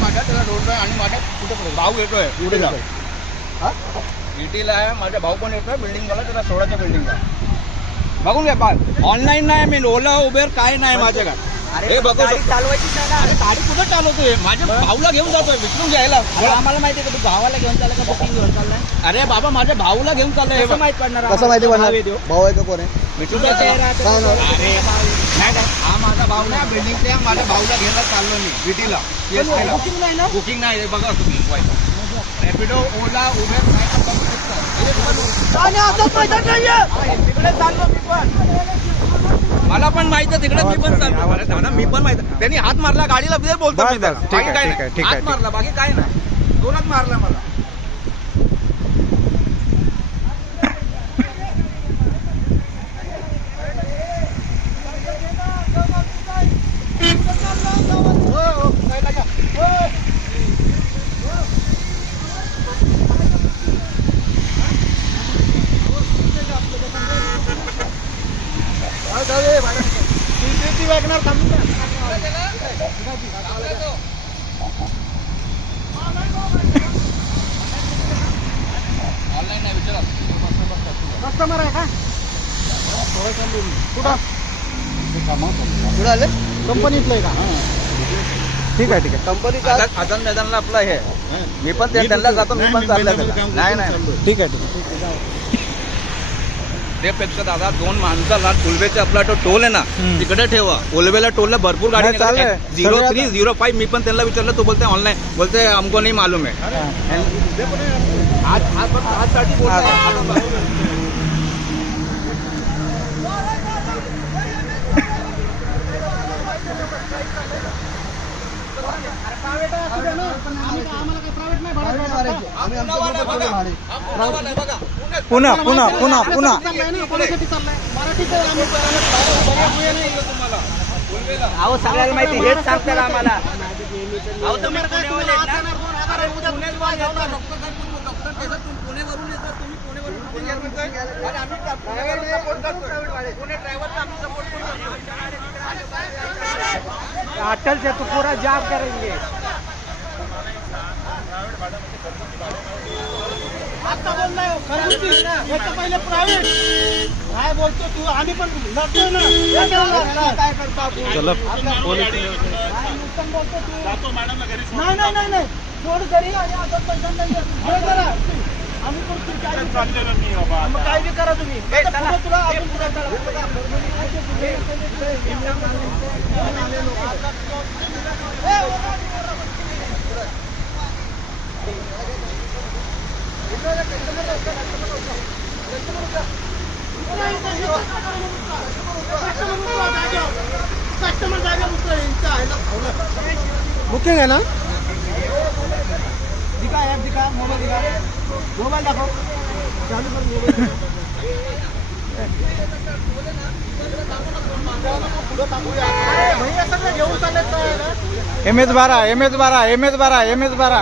माझ्या त्याला रोड आणि माझ्या कुठे भाऊ येतोय पुढे जा आहे माझा भाऊ पण येतोय बिल्डिंगवाला त्याला सोडायच्या बिल्डिंगला बघून घ्या ऑनलाईन नाही मी ओला उबेर काय नाही माझ्याकडे हे बघू चालवायची गाडी कुठं चालवतोय माझ्या भाऊला घेऊन जातोय विचारून घ्यायला आम्हाला माहिती आहे का तू गावाला घेऊन चालला का बुकिंग घेऊन चाललाय अरे बाबा माझ्या भाऊला घेऊन चाललंय कसं माहित पडणार कसं माहिती पडणार भाऊ आहे का कोण आहे मिठूचा चेहरा अरे हा माझा भाऊ ना बिल्डिंगच्या माझ्या भाऊला घ्यायला चाललो मी विटीला बुकिंग नाही ना बुकिंग नाही बघा तुम्ही रॅपिडो ओला उबेर नाही तिकडे चाललो मी पण मला पण माहिती आहे तिकडे मी पण चाललो दादा मी पण माहिती त्यांनी हात मारला गाडीला बोलतो मी त्याला बाकी काय नाही हात मारला बाकी काय नाही जोरात मारला मला ऑनलाईन नाही विचारा कस्टमर आहे का कुठं आले कंपनीतलं आहे का ठीक आहे कंपनीचा आझाद मैदानला आपलं हे मी पण त्यांना जातो मी पण चाललं नाही नाही ठीक आहे त्यापेक्षा दादा दोन माणसाला उलवेचा आपला तो टोल आहे ना तिकडे ठेवा उलवेला टोलला भरपूर गाडी चाललंय 0305 मी पण त्यांना विचारलं तो बोलते ऑनलाईन बोलते हमको नहीं मालूम है आजसाठी पुन्हा पुन्हा पुन्हा पुन्हा अहो सगळ्याला माहिती हेच सांगतात आम्हाला अटल से तो पूरा जॉब करेंगे आता बोल नाही पहिले प्रायव्हेट काय बोलतो तू आम्ही पण लढतोय ना काय करतो चला नाही नाही नाही नाही जोड घरी आणि आता पैसा नाही करा आम्ही पण काय बी करा तुम्ही तुला आपण बुकिंग आहे ना दिखा ऍप दिखा मोबाईल दाखव चालू कर मोबाईल भैया सगळं घेऊन चालत MS 12 MS 12 MS 12 MS 12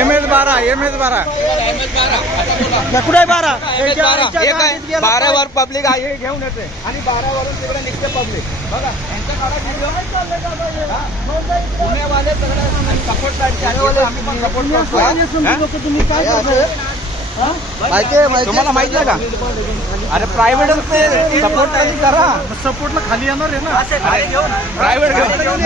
MS 12 MS 12 कुठे 12 12 वर पब्लिक आहे घेऊन येते आणि 12 वरून तिकडे निघते पब्लिक बघा यांच्या काळात पुणेवाले सगळे सपोर्ट करते आम्ही पण सपोर्ट करतो तुम्ही काय माहिती आहे तुम्हाला माहिती आहे का अरे प्रायव्हेट सपोर्ट करा सपोर्टला खाली येणार आहे ना प्रायव्हेट घेऊन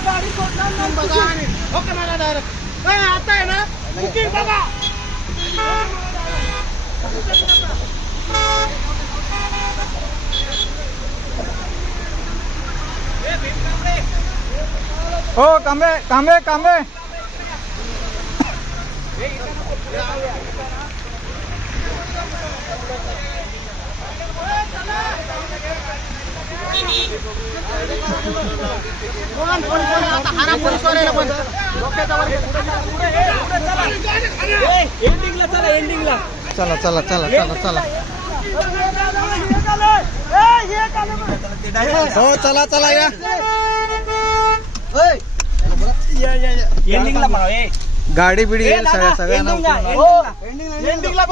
गाडी सोडणार आता आहे ना बुकिंग बघा हो कांबे कांबे कांबे एंडिंगला चला एंडिंगला चला चला चला चला चला हो चला चला या एंडिंगला गाडी बिडी सगळ्यांना एंडिंगला